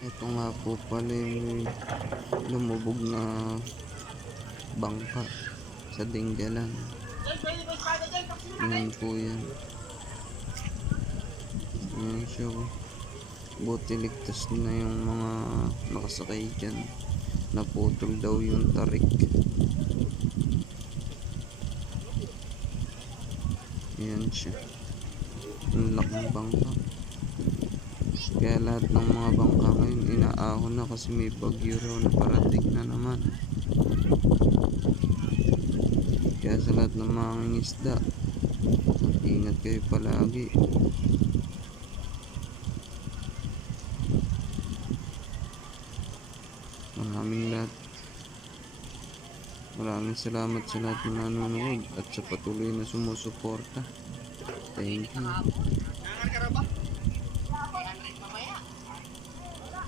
Ito nga po pala yung lumubog na bangka sa Dinggalan. Yan po yan. Yan siya. Buti ligtas na yung mga nakasakay dyan. Naputol daw yung tarik. Yan siya. Ang laking bangka. Kaya lahat ng mga bangka ngayon inaahon na kasi may bagyo raw na parating na naman. Kaya sa lahat ng mga isda, ingat kayo palagi. Maraming salamat sa lahat ng nanonood at sa patuloy na sumusuporta. Thank you.